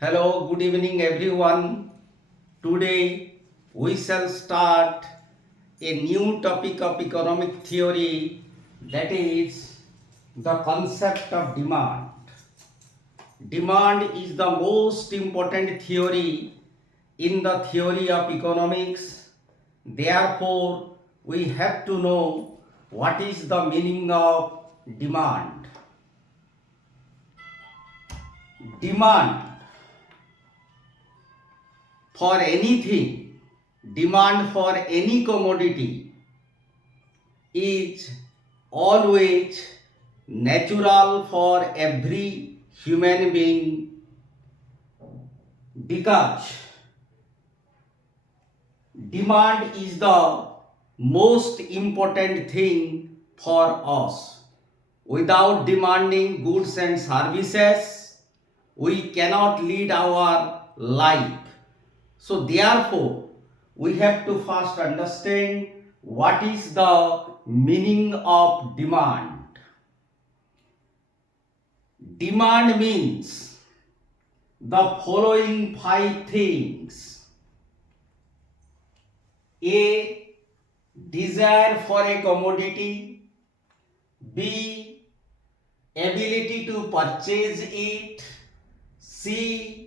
Hello, good evening everyone. Today we shall start a new topic of economic theory, that is the concept of demand. Demand is the most important theory in the theory of economics. Therefore, we have to know what is the meaning of demand. Demand for anything, demand for any commodity is always natural for every human being because demand is the most important thing for us. Without demanding goods and services, we cannot lead our life. So therefore, we have to first understand what is the meaning of demand. Demand means the following five things. A. Desire for a commodity. B. Ability to purchase it. C.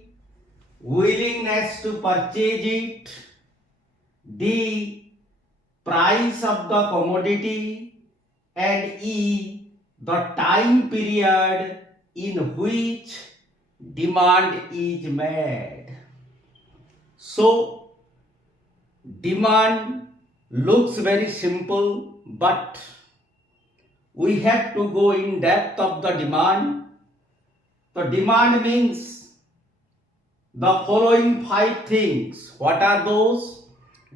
Willingness to purchase it. D. Price of the commodity. And E. The time period in which demand is made. So, demand looks very simple, but we have to go in depth of the demand. The demand means the following five things. What are those?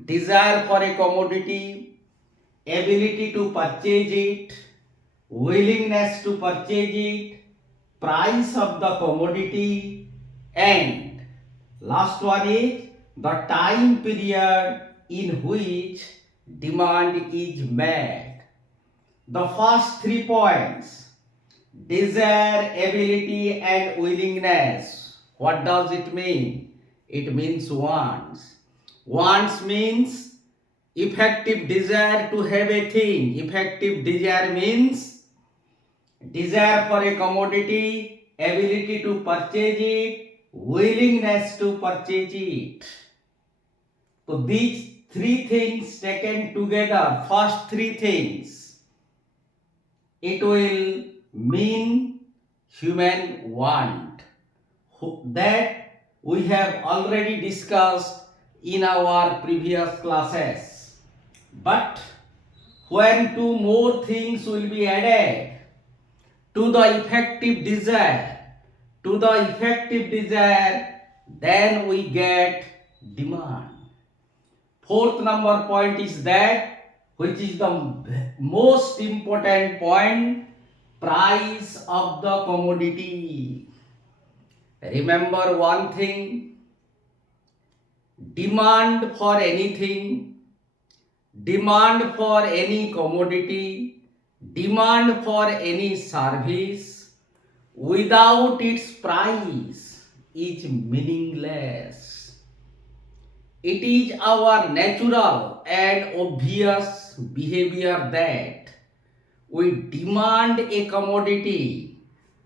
Desire for a commodity, ability to purchase it, willingness to purchase it, price of the commodity, and last one is the time period in which demand is made. The first 3 points, desire, ability, and willingness. What does it mean? It means wants. Wants means effective desire to have a thing. Effective desire means desire for a commodity, ability to purchase it, willingness to purchase it. So these three things taken together, first three things, it will mean human want. That we have already discussed in our previous classes. But when two more things will be added to the effective desire, then we get demand. Fourth number point is that, which is the most important point, price of the commodity. Remember one thing, demand for anything, demand for any commodity, demand for any service without its price is meaningless. It is our natural and obvious behavior that we demand a commodity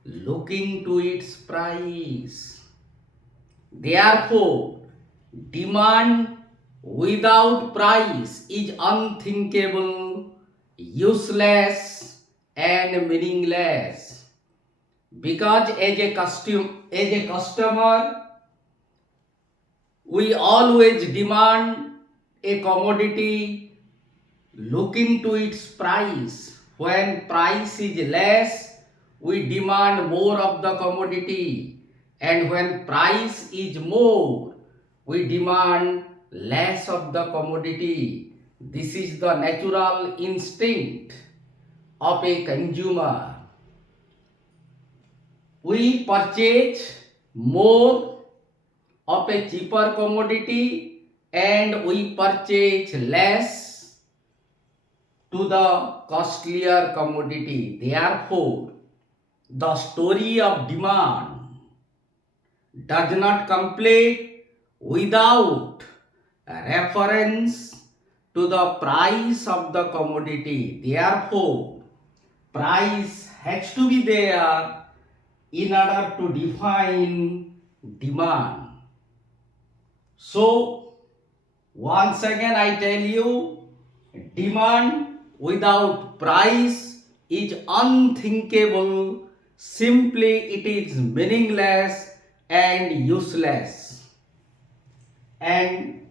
looking to its price. Therefore, demand without price is unthinkable, useless, and meaningless. Because as a customer, we always demand a commodity looking to its price. When price is less, we demand more of the commodity, and when price is more, we demand less of the commodity. This is the natural instinct of a consumer. We purchase more of a cheaper commodity and we purchase less to the costlier commodity. Therefore, the story of demand does not complete without a reference to the price of the commodity. Therefore, price has to be there in order to define demand. So, once again I tell you, demand without price is unthinkable. Simply it is meaningless and useless. And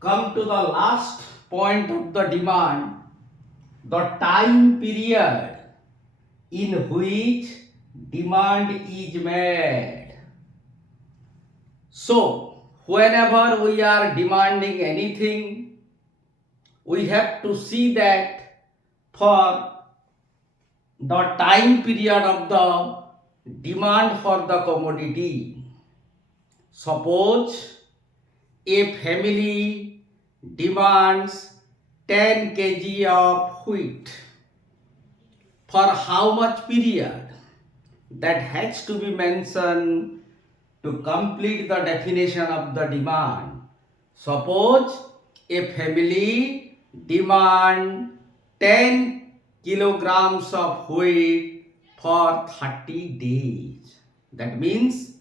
come to the last point of the demand, the time period in which demand is made. So, whenever we are demanding anything, we have to see that for the time period of the demand for the commodity. Suppose a family demands 10 kg of wheat. For how much period? That has to be mentioned to complete the definition of the demand. Suppose a family demand 10 kilograms of wheat for 30 days. That means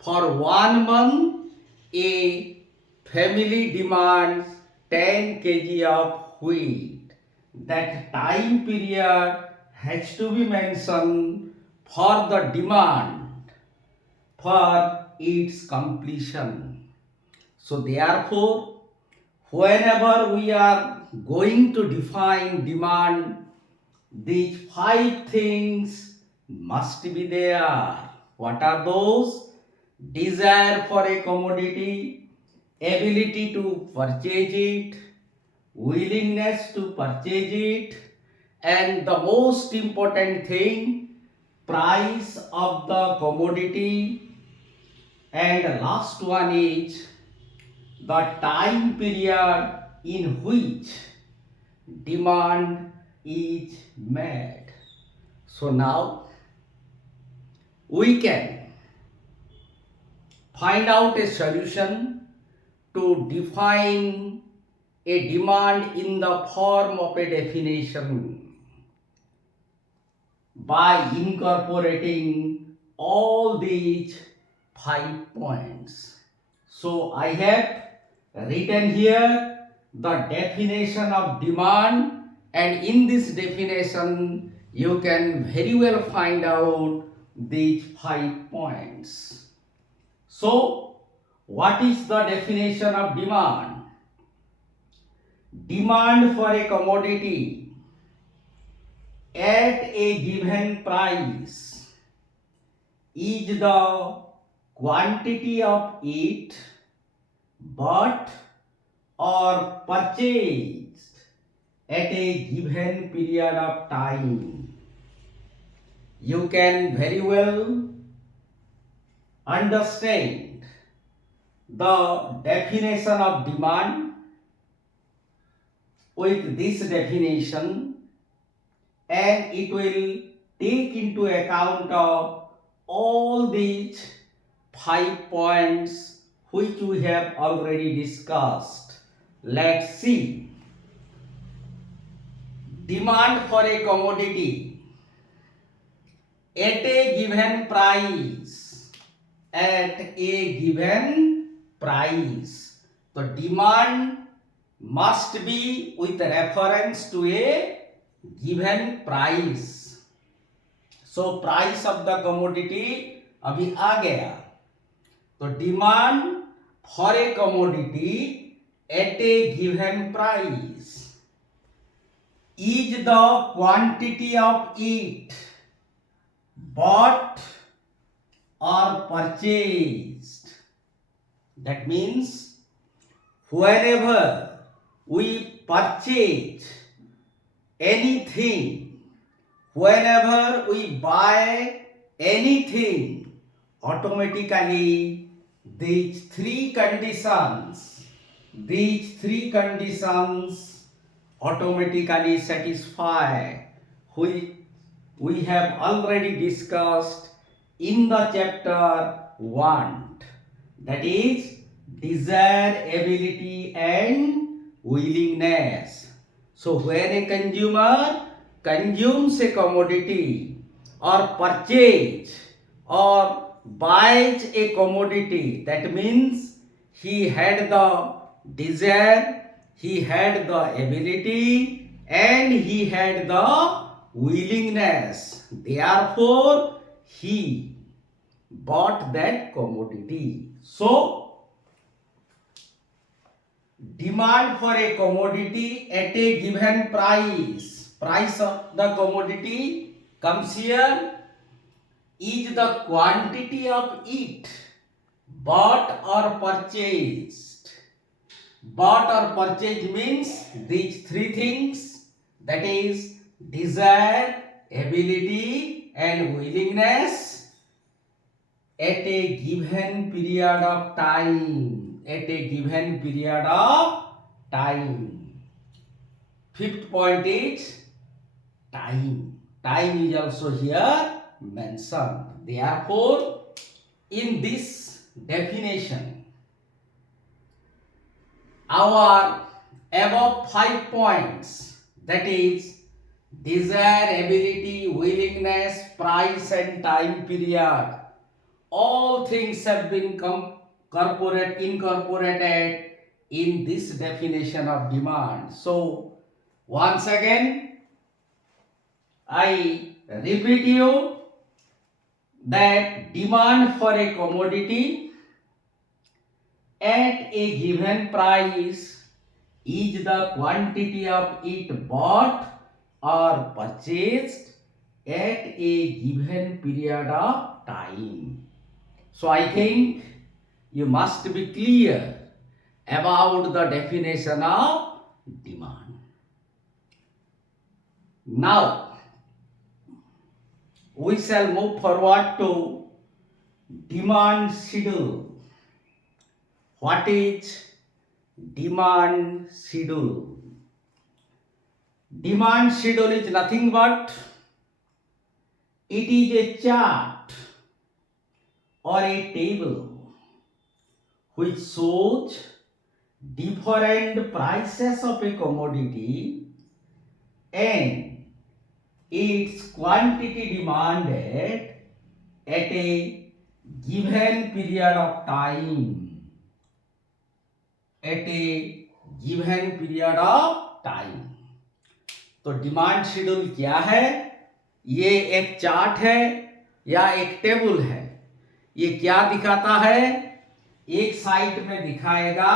for 1 month a family demands 10 kg of wheat. That time period has to be mentioned for the demand for its completion. So therefore, whenever we are going to define demand, these 5 things must be there. What are those? Desire for a commodity, ability to purchase it, willingness to purchase it, and the most important thing, price of the commodity, and last one is the time period in which demand is made. So now we can find out a solution to define a demand in the form of a definition by incorporating all these 5 points. So I have written here the definition of demand, and in this definition you can very well find out these 5 points. So what is the definition of demand? Demand for a commodity at a given price is the quantity of it bought or purchased at a given period of time. You can very well understand the definition of demand with this definition, and it will take into account of all these 5 points which we have already discussed. Let's see. Demand for a commodity at a given price. At a given price. The demand must be with reference to a given price. So price of the commodity अभी आ गया. तो demand for a commodity at a given price is the quantity of it bought or purchased. That means whenever we purchase anything, whenever we buy anything, automatically these three conditions automatically satisfy, which we have already discussed in the chapter 1. that is desirability and willingness. So when a consumer consumes a commodity or purchase or buys a commodity, that means he had the desire, he had the ability, and he had the willingness. Therefore, he bought that commodity. So, demand for a commodity at a given price of the commodity comes here, is the quantity of it bought or purchased. Bought or purchased means these three things, that is desire, ability and willingness at a given period of time. At a given period of time. Fifth point is time. Time is also here mentioned. Therefore, in this definition, our above 5 points, that is desire, ability, willingness, price and time period, all things have been incorporated in this definition of demand. So once again I repeat you that demand for a commodity at a given price is the quantity of it bought or purchased at a given period of time. So I think you must be clear about the definition of demand. Now we shall move forward to demand schedule. What is demand schedule? Demand schedule is nothing but it is a chart or a table which shows different prices of a commodity and its quantity demanded at a given period of time. At a given period of time. तो demand schedule क्या है? ये एक chart है या एक table है. ये क्या दिखाता है? एक साइड में दिखाएगा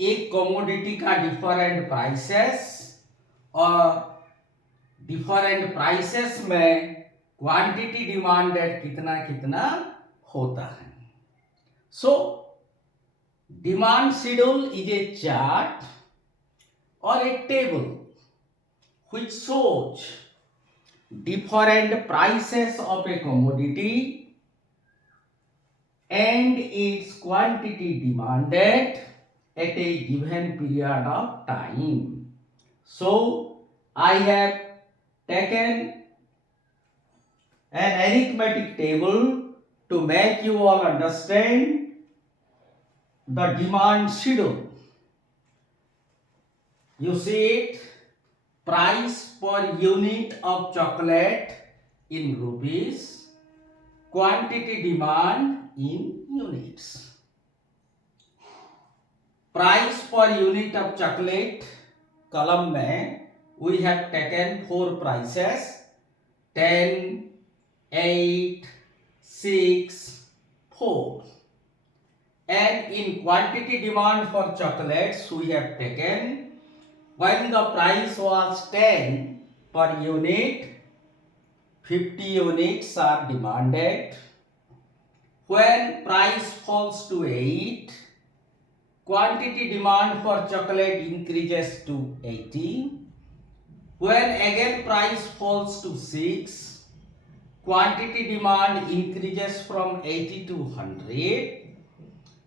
एक कमोडिटी का डिफरेंट प्राइसेस और डिफरेंट प्राइसेस में क्वांटिटी डिमांडेड कितना कितना होता है. So demand schedule is a chart और ए table which shows different prices of a commodity and its quantity demanded at a given period of time. So I have taken an arithmetic table to make you all understand the demand schedule. You see it, price per unit of chocolate in rupees, quantity demand in units. Price per unit of chocolate column में we have taken 4 prices, 10, 8, 6, 4. And in quantity demand for chocolates we have taken, when the price was 10 per unit, 50 units are demanded. When price falls to 8, quantity demand for chocolate increases to 80. When again price falls to 6, quantity demand increases from 80 to 100.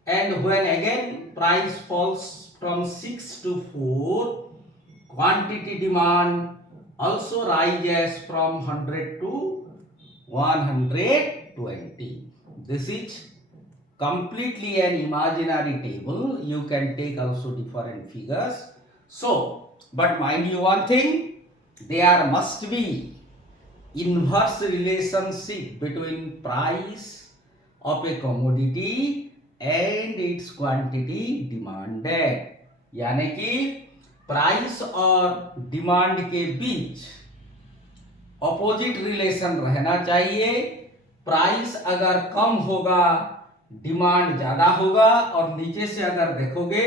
And when again price falls from 6 to 4, quantity demand also rises from 100 to 120. This is completely an imaginary table. You can take also different figures. So, but mind you one thing, there must be inverse relationship between price of a commodity and its quantity demanded. यानी कि price और demand के बीच opposite relation रहना चाहिए। Price अगर कम होगा demand ज्यादा होगा, और नीचे से अगर देखोगे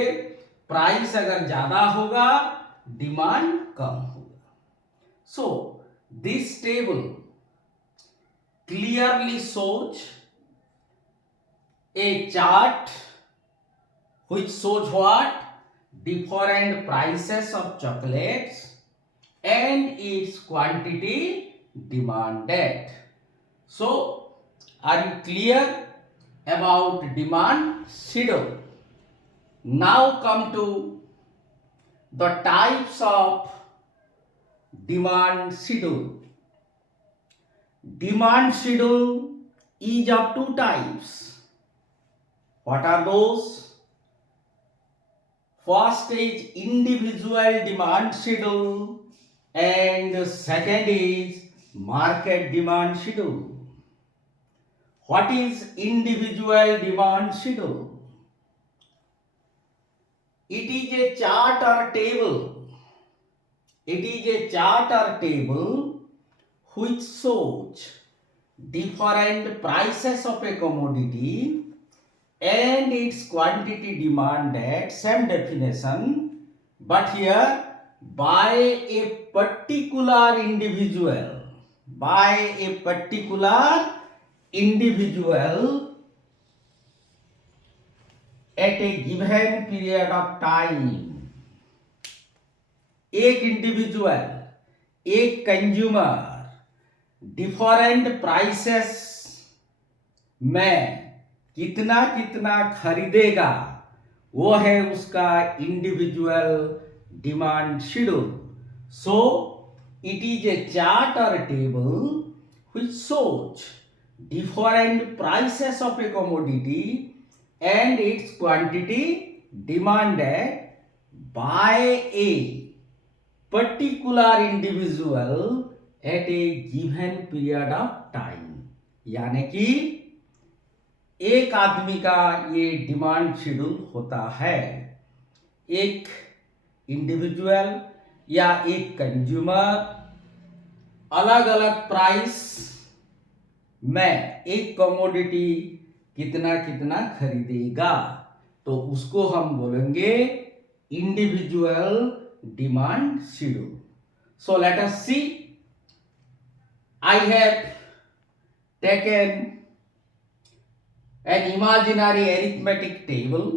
प्राइस अगर ज्यादा होगा डिमांड कम होगा। So this table clearly shows a chart which shows what? Different prices of chocolates and its quantity demanded. So, are you clear about demand schedule? Now come to the types of demand schedule. Demand schedule is of two types. What are those? First is individual demand schedule and second is market demand schedule. What is individual demand schedule? It is a chart or table. It is a chart or table which shows different prices of a commodity and its quantity demanded, same definition, but here by a particular individual, at a given period of time. एक individual, एक consumer different prices में कितना कितना खरीदेगा, वो है उसका individual demand schedule. So it is a chart और table which shows different prices of a commodity and its quantity demanded by a particular individual at a given period of time. यानी कि एक आदमी का ये डिमांड शेड्यूल होता है. एक इंडिविजुअल या एक कंज्यूमर अलग अलग प्राइस में एक कमोडिटी कितना कितना खरीदेगा, तो उसको हम बोलेंगे individual demand schedule. So let us see. I have taken an imaginary arithmetic table.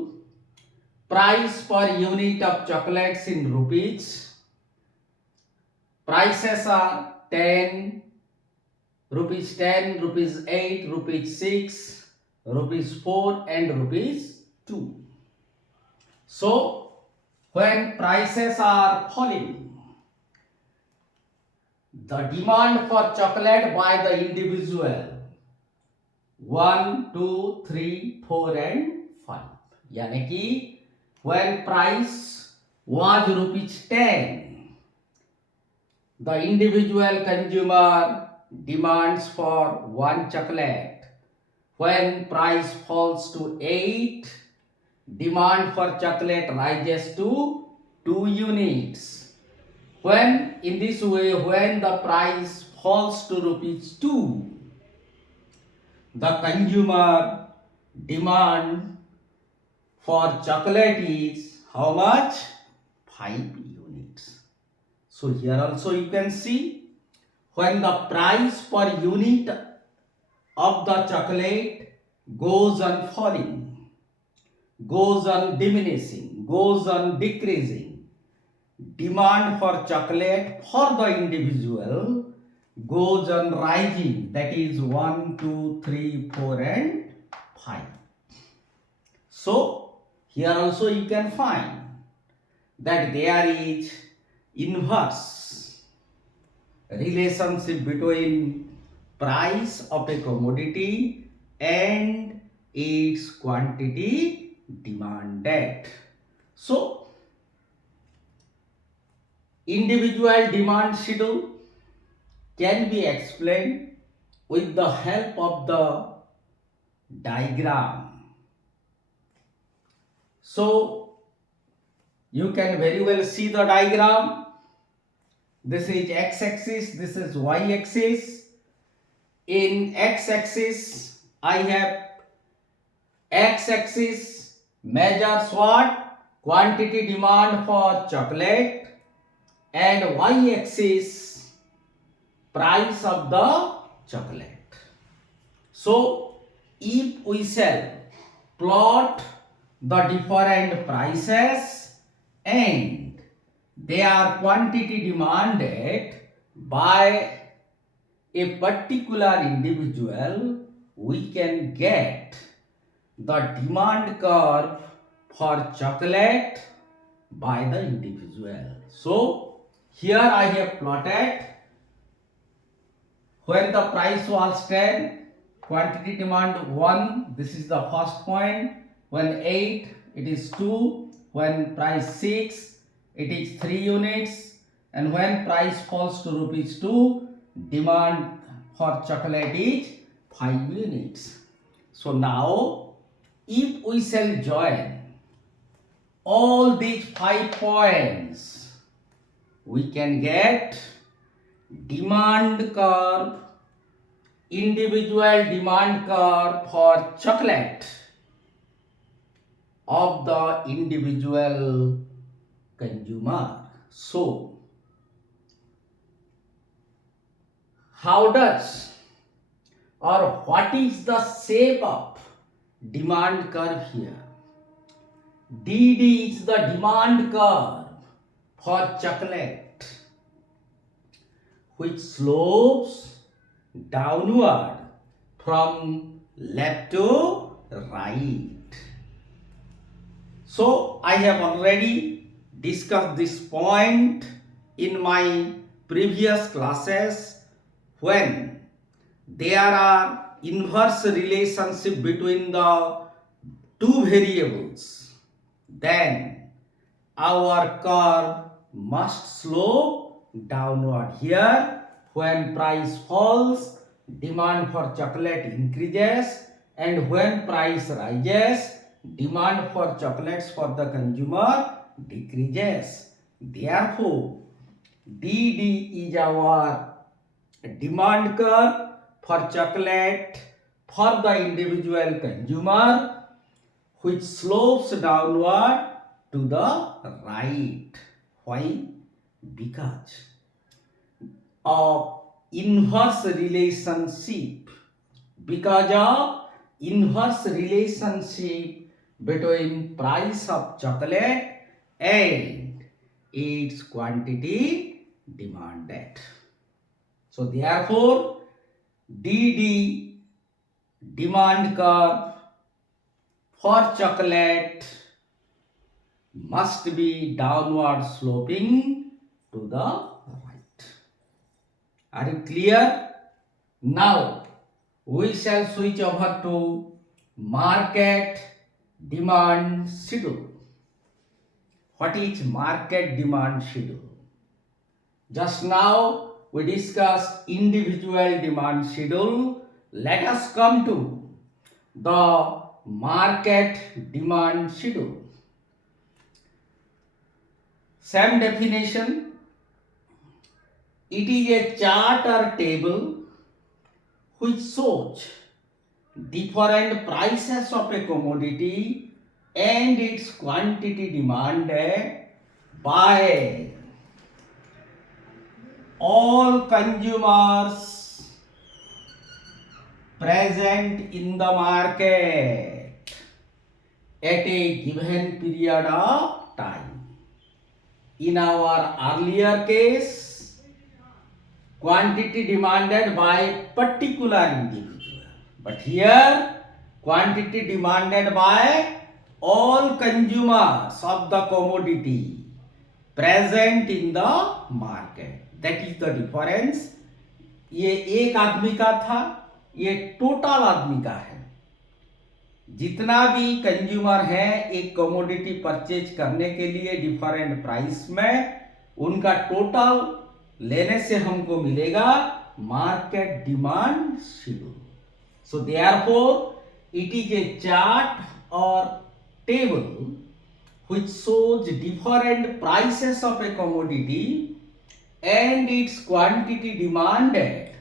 Price per unit of chocolates in rupees. Prices are 10, rupees 10, rupees 8, rupees 6, rupees 4 and rupees 2. So, when prices are falling, the demand for chocolate by the individual 1, 2, 3, 4 and 5. यानी कि when price was rupees 10, the individual consumer demands for one chocolate. When price falls to 8, demand for chocolate rises to 2 units. When in this way, when the price falls to rupees 2, the consumer demand for chocolate is how much? 5 units. So here also you can see, when the price per unit of the chocolate goes on falling, goes on diminishing, goes on decreasing, demand for chocolate for the individual goes on rising, that is 1, 2, 3, 4 and 5. So here also you can find that there is inverse relationship between price of a commodity and its quantity demanded. So, individual demand schedule can be explained with the help of the diagram. So, you can very well see the diagram. This is x-axis, this is y-axis. In x-axis, I have x-axis measures what? Quantity demand for chocolate, and y-axis price of the chocolate. So, if we shall plot the different prices and their quantity demanded by a particular individual, we can get the demand curve for chocolate by the individual. So, here I have plotted when the price was 10, quantity demand 1, this is the first point. When 8, it is 2. When price 6, it is 3 units. And when price falls to rupees 2, demand for chocolate is 5 units. So now, if we shall join all these 5 points, we can get demand curve, individual demand curve for chocolate of the individual consumer. So, how does or what is the shape of demand curve here? DD is the demand curve for chocolate, which slopes downward from left to right. So, I have already discussed this point in my previous classes when there are inverse relationship between the two variables, then our curve must slope downward. Here, when price falls, demand for chocolate increases, and when price rises, demand for chocolates for the consumer decreases. Therefore, DD is our demand curve for chocolate for the individual consumer, which slopes downward to the right. Why? Because of inverse relationship. Because of inverse relationship between price of chocolate and its quantity demanded. So therefore, DD demand curve for chocolate must be downward sloping to the right. Are you clear? Now we shall switch over to market demand schedule. What is market demand schedule? Just now we discussed individual demand schedule. Let us come to the market demand schedule. Same definition. It is a chart or table which shows different prices of a commodity and its quantity demanded by all consumers present in the market at a given period of time. In our earlier case, quantity demanded by particular individual. But here, quantity demanded by all consumers of the commodity present in the market. That is the difference. ये एक आदमी का था, ये total आदमी का है. जितना भी कंज्यूमर है एक कमोडिटी परचेज करने के लिए डिफरेंट प्राइस में, उनका टोटल लेने से हमको मिलेगा market demand schedule. So therefore it is a chart or table which shows different prices of a commodity and its quantity demanded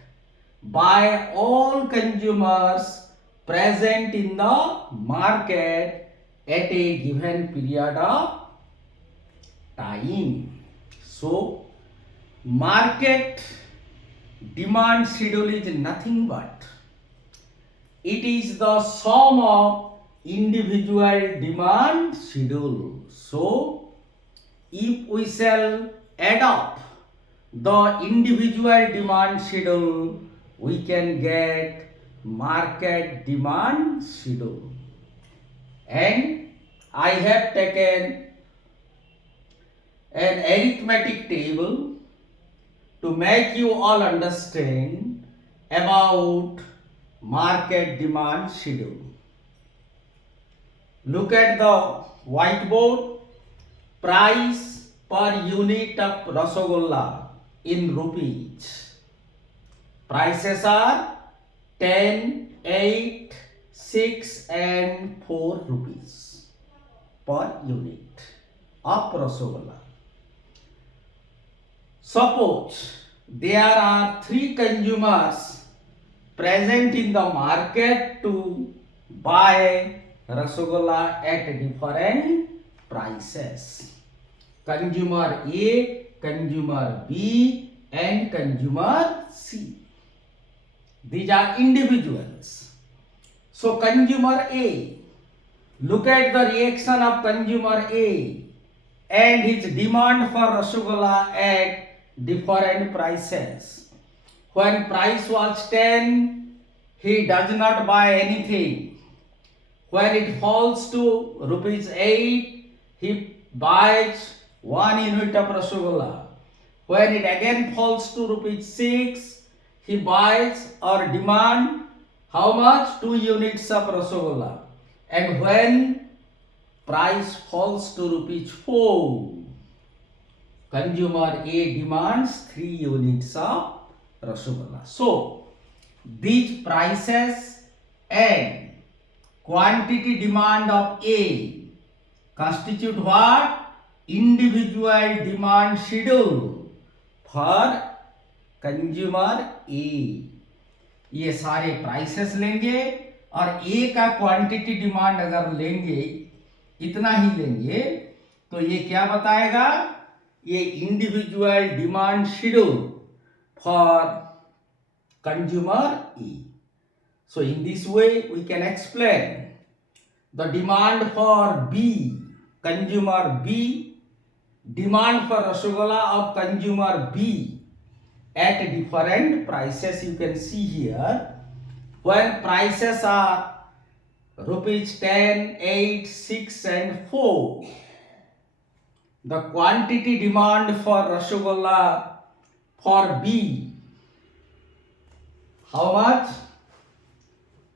by all consumers present in the market at a given period of time. So market demand schedule is nothing but it is the sum of individual demand schedule. So if we shall add up the individual demand schedule, we can get market demand schedule. And I have taken an arithmetic table to make you all understand about market demand schedule. Look at the whiteboard. Price per unit of Rasagolla in rupees. Prices are 10, 8, 6 and 4 rupees per unit of Rasagolla. Suppose there are 3 consumers present in the market to buy Rasagolla at different prices. Consumer A, consumer B and consumer C. These are individuals. So consumer A, look at the reaction of consumer A and his demand for Rasagolla at different prices. When price was 10, he does not buy anything. When it falls to rupees 8, he buys 1 unit of Rasagolla. When it again falls to rupees 6, he buys or demand how much? 2 units of Rasagolla. And when price falls to rupees 4, consumer A demands 3 units of Rasagolla. So these prices and quantity demand of A constitute what? Individual demand schedule for consumer A. ये सारे prices लेंगे और A का quantity demand अगर लेंगे, इतना ही लेंगे, तो ये क्या बताएगा? ये individual demand schedule for consumer E. So in this way we can explain the demand for B, consumer B, demand for Rasagolla of consumer B at different prices. You can see here when prices are rupees 10, 8, 6 and 4. The quantity demand for Rasagolla for B, how much?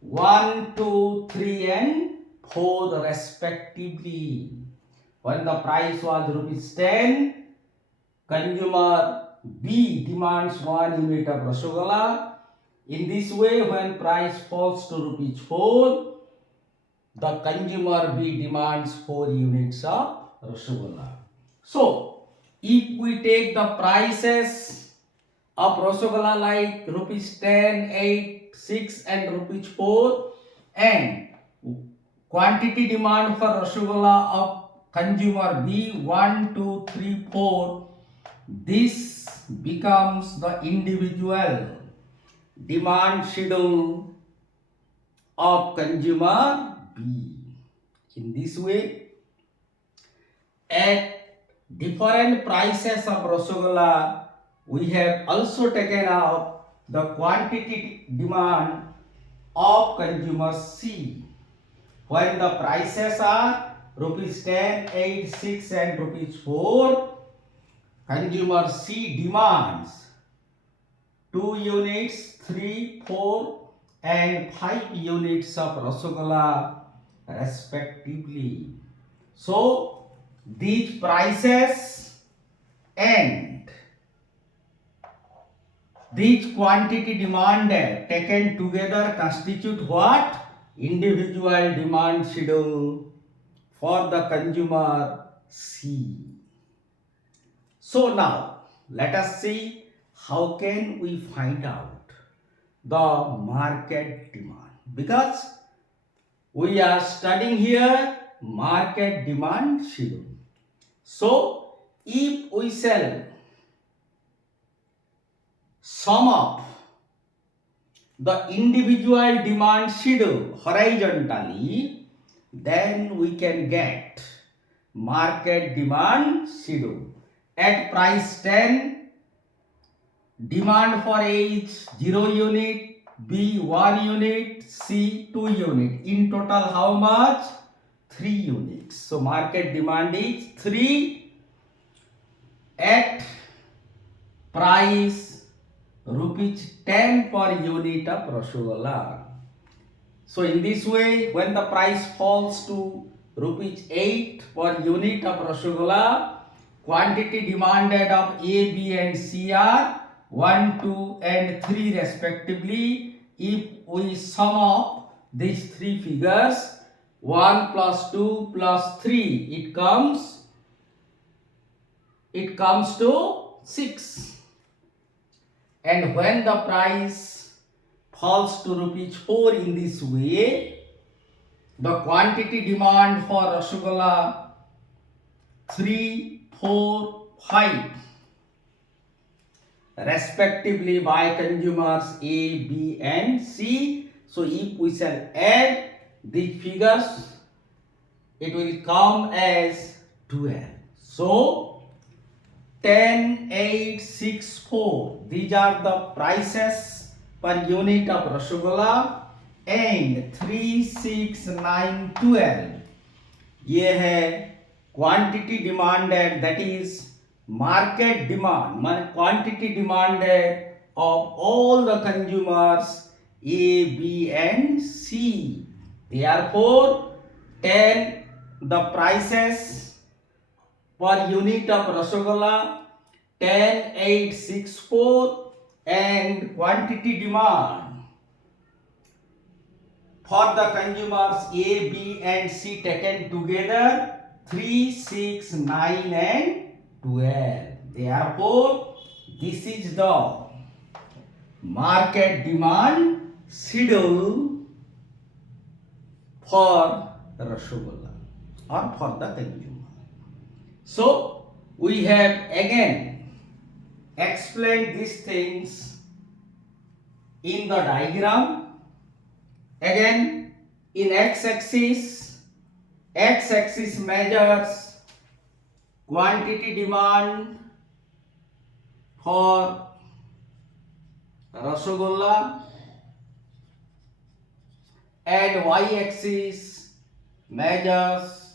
1, 2, 3 and 4 respectively. When the price was rupees 10, consumer B demands 1 unit of Rasagolla. In this way, when price falls to rupees 4, the consumer B demands 4 units of Rasagolla. So, if we take the prices of Rasagolla like rupees 10, 8, 6 and rupees 4 and quantity demand for Rasagolla of consumer B 1, 2, 3, 4, this becomes the individual demand schedule of consumer B. In this way, at different prices of Rasagolla, we have also taken out the quantity demand of consumer C. When the prices are rupees 10, 8, 6 and rupees 4, consumer C demands 2 units, 3, 4 and 5 units of Rasagolla respectively. So these prices and these quantity demanded taken together constitute what? Individual demand schedule for the consumer C. So now let us see how can we find out the market demand, because we are studying here market demand schedule. So if we shall sum up the individual demand schedule horizontally, then we can get market demand schedule. At price 10, demand for A is 0 unit, B 1 unit, C 2 unit. In total how much? 3 units. So market demand is 3 at price rupees 10 per unit of Rasgulla. So in this way, when the price falls to rupees 8 per unit of Rasgulla, quantity demanded of A, B and C are 1, 2 and 3 respectively. If we sum up these three figures, 1 plus 2 plus 3, it comes to 6. And when the price falls to rupees 4 in this way, the quantity demand for Rasgulla 3, 4, 5 respectively by consumers A, B and C. So if we shall add these figures, it will come as 12. So 10, 8, 6, 4. These are the prices per unit of Rasgulla, and 3, 6, 9, 12. ये है quantity demanded, that is market demand, quantity demanded of all the consumers A, B and C. Therefore 10, the prices per unit of Rasgulla 10, 8, 6, 4, and quantity demand for the consumers A, B and C taken together 3, 6, 9 and 12. Therefore, this is the market demand schedule for Rasgulla or for the consumer. So we have again explained these things in the diagram. Again, in x-axis measures quantity demand for Rasgulla, and y-axis measures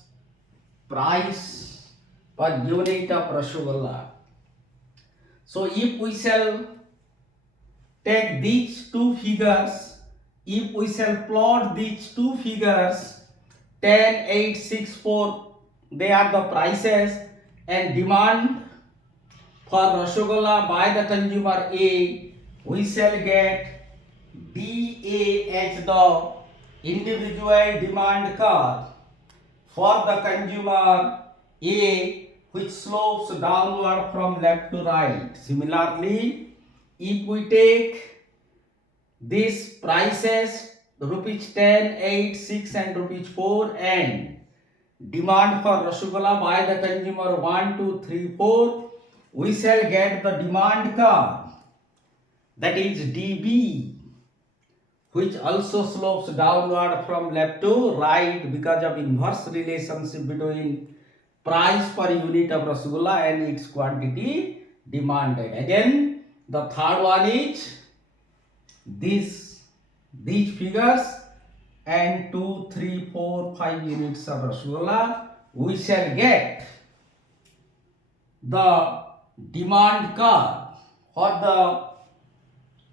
price per unit of Rasgulla. So if we shall take these two figures, if we shall plot these two figures, 10, 8, 6, 4, they are the prices, and demand for Rasgulla by the consumer A, we shall get DA as the individual demand curve for the consumer A, which slopes downward from left to right. Similarly, if we take these prices rupees 10, 8, 6 and rupees 4, and demand for Rasgulla by the consumer 1, 2, 3, 4, we shall get the demand curve, that is DB, which also slopes downward from left to right because of inverse relationship between price per unit of Rasgulla and its quantity demanded. Again, the third one is these figures, and 2, 3, 4, 5 units of Rasgulla, we shall get the demand curve for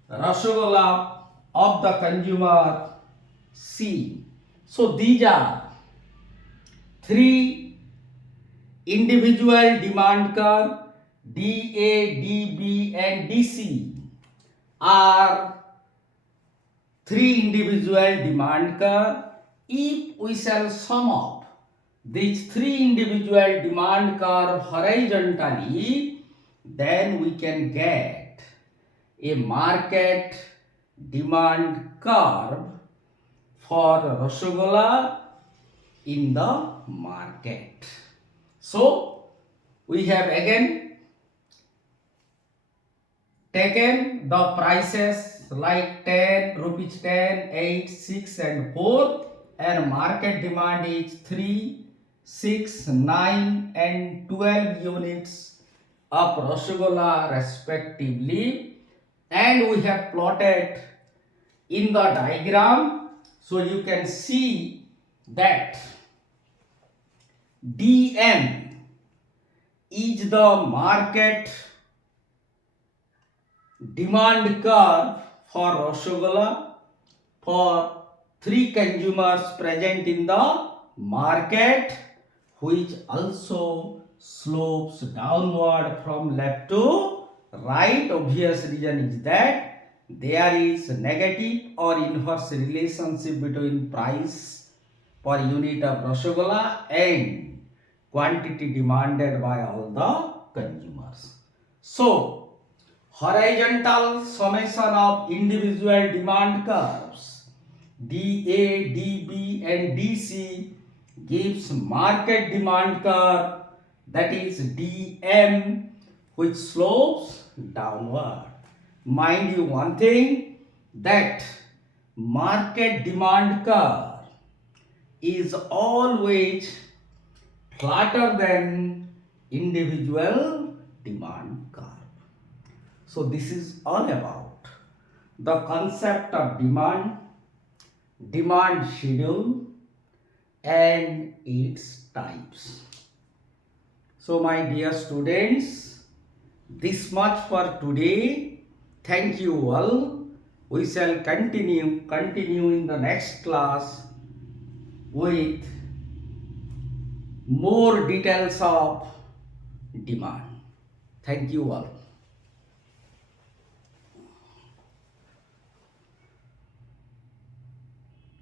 the Rasgulla of the consumer C. So these are three individual demand curve DA, DB and DC are three individual demand curve. If we shall sum up these three individual demand curve horizontally, then we can get a market demand curve for Rasgulla in the market. So we have again taken the prices like 10 rupees, 10, 8, 6 and 4, and market demand is 3, 6, 9 and 12 units of Rasgulla respectively, and we have plotted in the diagram, so you can see that DM is the market demand curve for Rasgulla for three consumers present in the market, which also slopes downward from left to right. Obvious reason is that there is negative or inverse relationship between price per unit of Rasgulla and quantity demanded by all the consumers. So horizontal summation of individual demand curves DA, DB and DC gives market demand curve, that is DM, which slopes downward. Mind you one thing, that market demand curve is always flatter than individual demand curve. So this is all about the concept of demand, demand schedule and its types. So my dear students, this much for today. Thank you all. We shall continue in the next class with more details of demand. Thank you all.